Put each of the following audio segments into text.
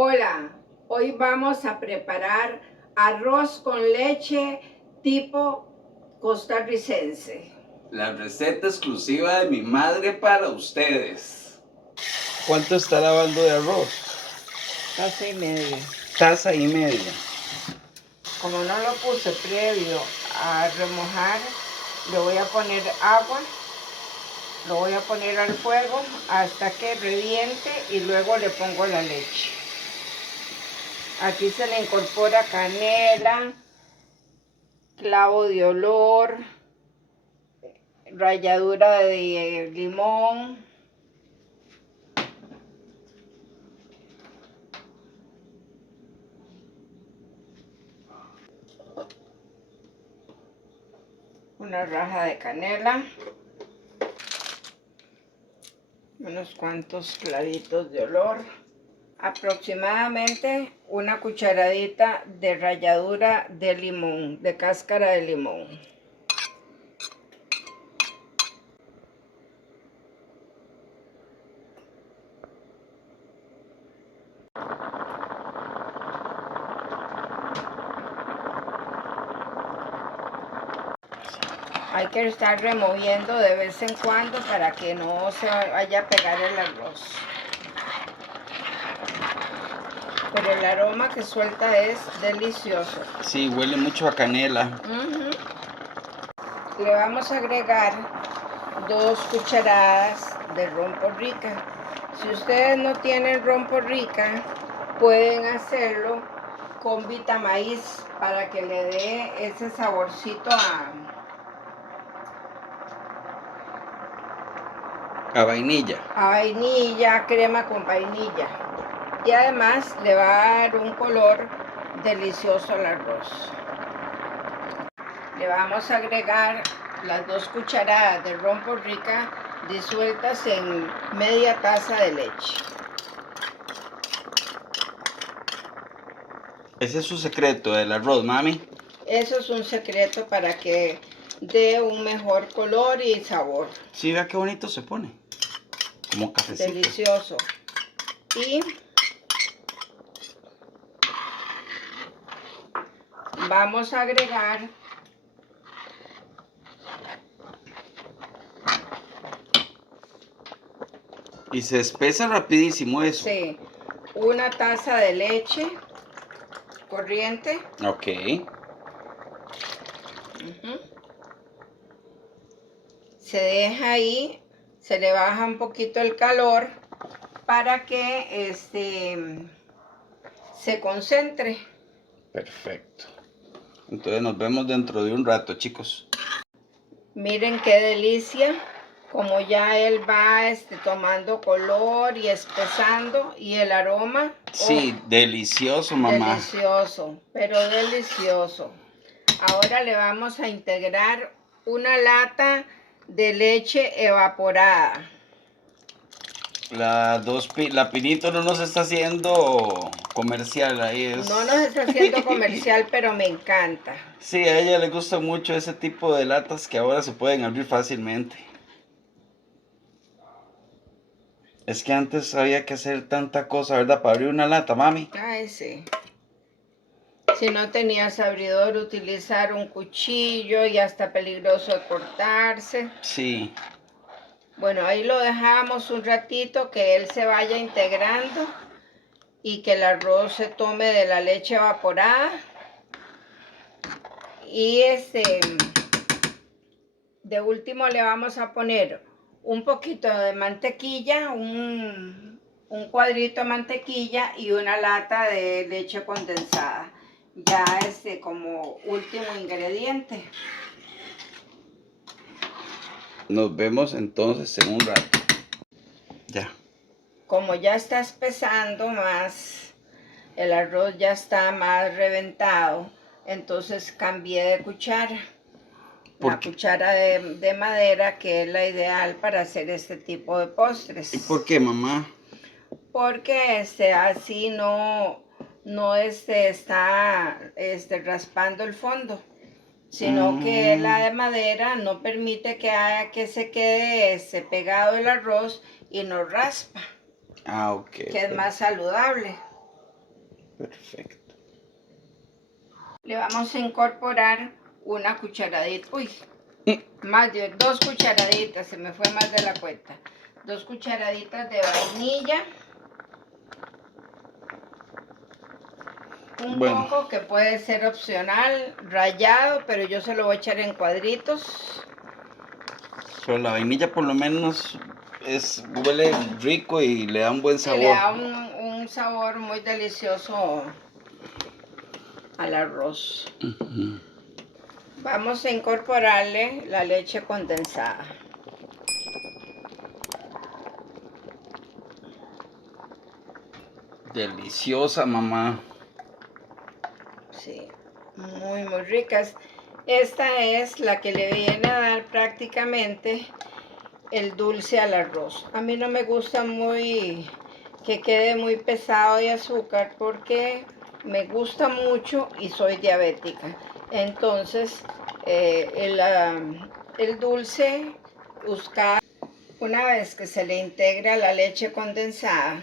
Hola, hoy vamos a preparar arroz con leche tipo costarricense. La receta exclusiva de mi madre para ustedes. ¿Cuánto está lavando de arroz? Taza y media. Taza y media. Como no lo puse previo a remojar, le voy a poner agua, lo voy a poner al fuego hasta que reviente y luego le pongo la leche. Aquí se le incorpora canela, clavo de olor, ralladura de limón, una raja de canela, unos cuantos clavitos de olor, aproximadamente una cucharadita de ralladura de limón, de cáscara de limón. Hay que estar removiendo de vez en cuando para que no se vaya a pegar el arroz. Pero el aroma que suelta es delicioso. Sí, huele mucho a canela. Le vamos a agregar 2 cucharadas de ron porrica. Si ustedes no tienen ron porrica, pueden hacerlo con Vitamaíz para que le dé ese saborcito A vainilla. a vainilla, crema con vainilla. Y además le va a dar un color delicioso al arroz. Le vamos a agregar las 2 cucharadas de ron porrica disueltas en media taza de leche. Ese es su secreto del arroz, mami. Eso es un secreto para que dé un mejor color y sabor. Sí, vea qué bonito se pone. Como cafecito. Delicioso. Y vamos a agregar Y se espesa rapidísimo eso. sí, una taza de leche corriente. Ok. Se deja ahí, se le baja un poquito el calor para que se concentre. Perfecto. Entonces nos vemos dentro de un rato, chicos. Miren qué delicia, como ya él va tomando color y espesando, y el aroma. Sí, delicioso, mamá. Delicioso, pero delicioso. Ahora le vamos a integrar una lata de leche evaporada. La Pinito no nos está haciendo comercial ahí. No nos está haciendo comercial, pero me encanta. Sí, a ella le gusta mucho ese tipo de latas que ahora se pueden abrir fácilmente. Es que antes había que hacer tanta cosa, ¿verdad? Para abrir una lata, mami. Ay, sí. Si no tenías abridor, utilizar un cuchillo y hasta peligroso de cortarse. Sí. Bueno, ahí lo dejamos un ratito que él se vaya integrando y que el arroz se tome de la leche evaporada. Y de último le vamos a poner un poquito de mantequilla, un cuadrito de mantequilla y una lata de leche condensada. Ya como último ingrediente. Nos vemos entonces en un rato. Ya. Como ya está espesando más, el arroz ya está más reventado, entonces cambié de cuchara. La cuchara de madera, que es la ideal para hacer este tipo de postres. ¿Y por qué, mamá? Porque así no está raspando el fondo, sino que la de madera no permite que se quede pegado el arroz y no raspa. Ah, ok. Que es más saludable. Perfecto. Le vamos a incorporar una cucharadita, más de 2 cucharaditas, se me fue más de la cuenta. 2 cucharaditas de vainilla. Un coco que puede ser opcional, rallado, pero yo se lo voy a echar en cuadritos. Pero la vainilla por lo menos huele rico y le da un buen sabor. Sí, le da un sabor muy delicioso al arroz. Vamos a incorporarle la leche condensada. Deliciosa, mamá. Sí, muy ricas. Esta es la que le viene a dar prácticamente el dulce al arroz. A mí no me gusta que quede muy pesado de azúcar porque me gusta mucho y soy diabética. Entonces, el dulce, una vez que se le integra la leche condensada,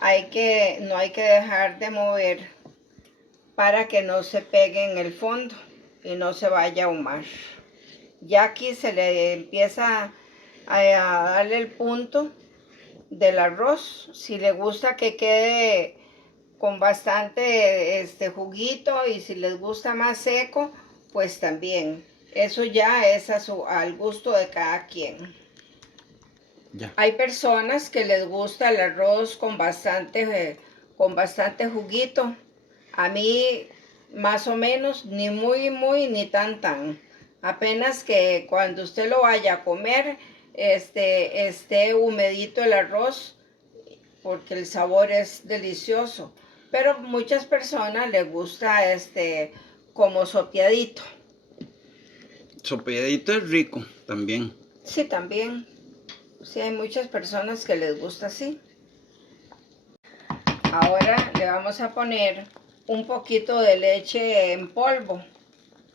no hay que dejar de mover para que no se pegue en el fondo y no se vaya a ahumar. Ya aquí se le empieza a darle el punto del arroz. Si le gusta que quede con bastante juguito y si les gusta más seco, pues también. Eso ya es al gusto de cada quien. Ya. Hay personas que les gusta el arroz con bastante juguito. A mí más o menos, ni muy ni tan. Apenas que cuando usted lo vaya a comer, esté humedito el arroz, porque el sabor es delicioso. Pero muchas personas les gusta como sopeadito. Sopeadito es rico también. Sí, también. Sí, hay muchas personas que les gusta así. Ahora le vamos a poner un poquito de leche en polvo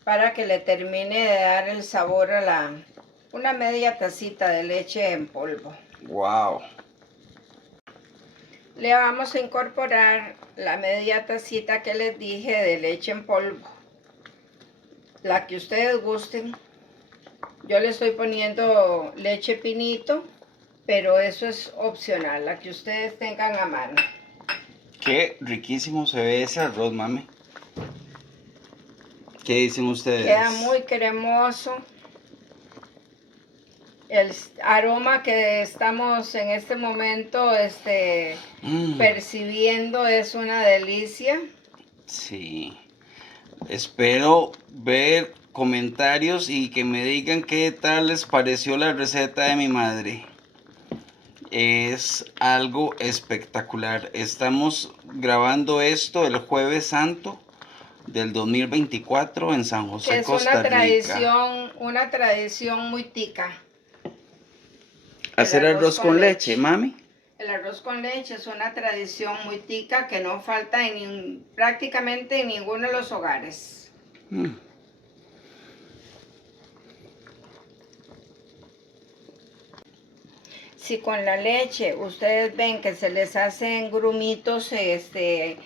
para que le termine de dar el sabor a una media tacita de leche en polvo. Wow. Le vamos a incorporar la media tacita que les dije de leche en polvo, la que ustedes gusten. Yo le estoy poniendo leche pinito, pero eso es opcional, la que ustedes tengan a mano. Qué riquísimo se ve ese arroz, mami. ¿Qué dicen ustedes? Queda muy cremoso. El aroma que estamos en este momento percibiendo es una delicia. Sí. Espero ver comentarios y que me digan qué tal les pareció la receta de mi madre. Es algo espectacular. Estamos grabando esto el Jueves Santo del 2024 en San José, Costa Rica. Es una tradición muy tica. ¿Hacer arroz con leche, mami? El arroz con leche es una tradición muy tica que no falta prácticamente en ninguno de los hogares. Si con la leche ustedes ven que se les hacen grumitos que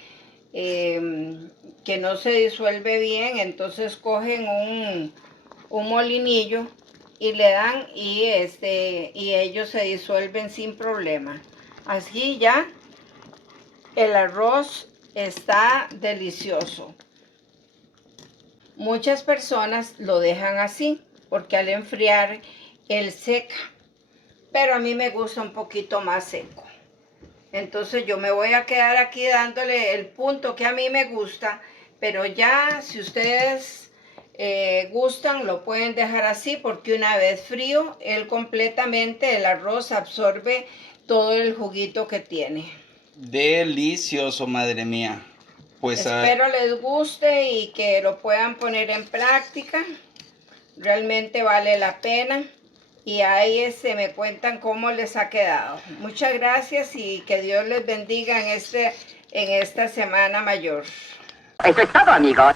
no se disuelve bien, entonces cogen un molinillo y le dan y ellos se disuelven sin problema. Así ya el arroz está delicioso. Muchas personas lo dejan así porque al enfriar él seca, pero a mí me gusta un poquito más seco. Entonces yo me voy a quedar aquí dándole el punto que a mí me gusta, pero ya si ustedes gustan lo pueden dejar así, porque una vez frío él completamente, el arroz absorbe todo el juguito que tiene. Delicioso, madre mía. Pues espero les guste y que lo puedan poner en práctica. Realmente vale la pena. Y ahí me cuentan cómo les ha quedado. Muchas gracias y que Dios les bendiga en esta Semana Mayor. Eso es todo, amigos.